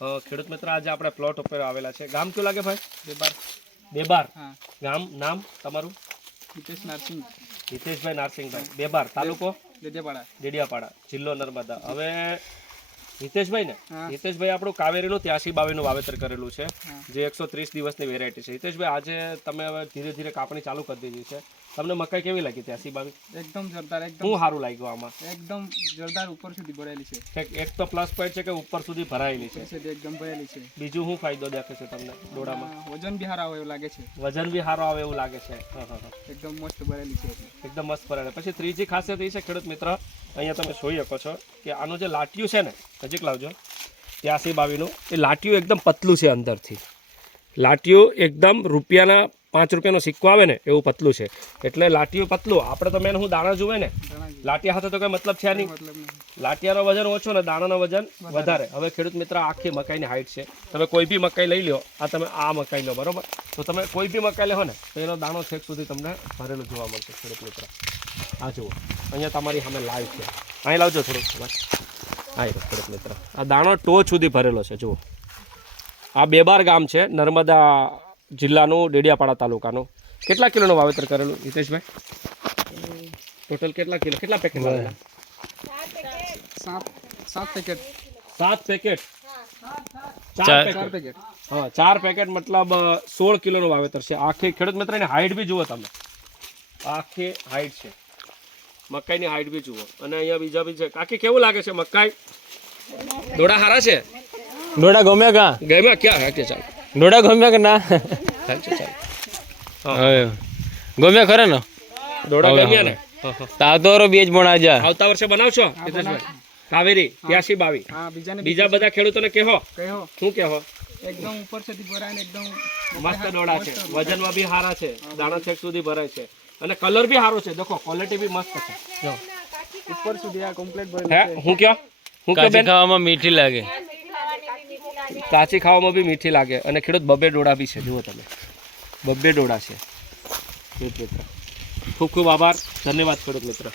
ખેડૂત મિત્ર આજે આપણે પ્લોટ ઉપર આવેલા છે. ગામ કયું લાગે ભાઈ? બેબાર. ગામ નામ તમારું? હિતેશભાઈ નારસિંગભાઈ. બેબાર તાલુકો ડેડિયાપાડા જિલ્લો નર્મદા. હવે હિતેશભાઈ ને હિતેશભાઈ આપણું કાવેરીનું 83-22 વાવેતર કરેલું છે, જે 130 દિવસની વેરાયટી છે. હિતેશભાઈ આજે તમે હવે ધીરે ધીરે કાપણી ચાલુ કરી દીધી છે. તમને મકાઈ કેવી લાગી 83-22? એકદમ જોરદાર, એકદમ શું સારું લાગ્યું આમાં? એકદમ જોરદાર, ઉપર સુધી ભરાયેલી છે. એક તો પ્લસ પોઈન્ટ છે કે ઉપર સુધી ભરાયેલી છે, એકદમ ભરાયેલી છે. બીજું શું ફાયદો દેખે છે તમને ડોડામાં? વજન બી સારું આવે એવું લાગે છે. વજન બી સારું આવે એવું લાગે છે. એકદમ મસ્ત ભરેલી છે, એકદમ મસ્ત ભરેલી. પછી ત્રીજી ખાસિયત એ છે ખેડૂત મિત્ર, અહીંયા તમે જોઈ શકો છો કે આનું જે લાટિયું છે ને, નજીક લાવજો, 83-22નું, એ લાટિયું એકદમ પતલું છે અંદરથી. લાટિયું એકદમ રૂપિયાના 5 રૂપિયાનો સિક્કો આવે ને એવું પતલું છે. એટલે લાટિયું પતલું. આપણે તો મેન હું દાણા જુએ ને, લાટિયા સાથે તો કંઈ મતલબ છે નહીં. લાટિયાનો વજન ઓછો ને દાણાનો વજન વધારે. હવે ખેડૂત મિત્ર આખી મકાઈની હાઈટ છે. તમે કોઈ બી મકાઈ લઈ લો, આ તમે આ મકાઈ લો બરોબર, તો તમે કોઈ બી મકાઈ લેવો ને તો એનો દાણો છેક સુધી તમને ભરેલું જોવા મળશે ખેડૂત મિત્ર. આ જુઓ અહીંયા તમારી સામે લાઈવ છે, અહીં લાવજો થોડુંક. હા ખેડૂત મિત્ર, આ દાણો ટોચ સુધી ભરેલો છે. જુઓ આ બેબાર ગામ છે, નર્મદા જિલ્લાનું, ડેડિયાપાડા તાલુકાનું. કેટલા કિલોનું વાવેતર કરેલું હિતેશભાઈ? ટોટલ કેટલા કિલો, કેટલા પેકેટ લાવેલા? 7 પેકેટ. 7 પેકેટ. 4 પેકેટ. હા 4 પેકેટ મતલબ 16 કિલોનું વાવેતર છે. આખી ખેડૂત મિત્ર એની હાઈટ બી જુઓ તમે, આખી હાઈટ છે મકાઈની, હાઈટ બી જુઓ. અને અહીંયા બીજા બી છે. કાકી કેવું લાગે છે મકાઈ? દોડા હારા છે? ડોડા ગમ્યા કા? ગમ્યા ક્યાં? હાકે ચાલ ડોડા ગમ્યા કે ના? ગમ્યા ખરે ને? દોડા ગમ્યા ને? તાવતો બીજ બનાવજા. આવતા વર્ષે બનાવશો કાવેરી 83-22? હા, બીજા બધા ખેડૂતોને કહો. શું કહો? એકદમ ઉપર સુધી ભરાય, એકદમ મસ્ત દોડા છે, વજનમાં બી સારા છે, દાણા છેક સુધી ભરાય છે, અને કલર બી સારો છે. દેખો ક્વોલિટી બી મસ્ત છે. જો ઉપર સુધી આ કમ્પ્લીટ ભરેલી હે છે. હું કયો? કાચી ખાવામાં મીઠી લાગે. કાચી ખાવામાં બી મીઠી લાગે. અને ખેડૂત બબ્બે ડોડા બી છે, જુઓ તમે, બબ્બે ડોડા છે. ખૂબ ખૂબ આભાર, ધન્યવાદ ખેડૂત મિત્ર.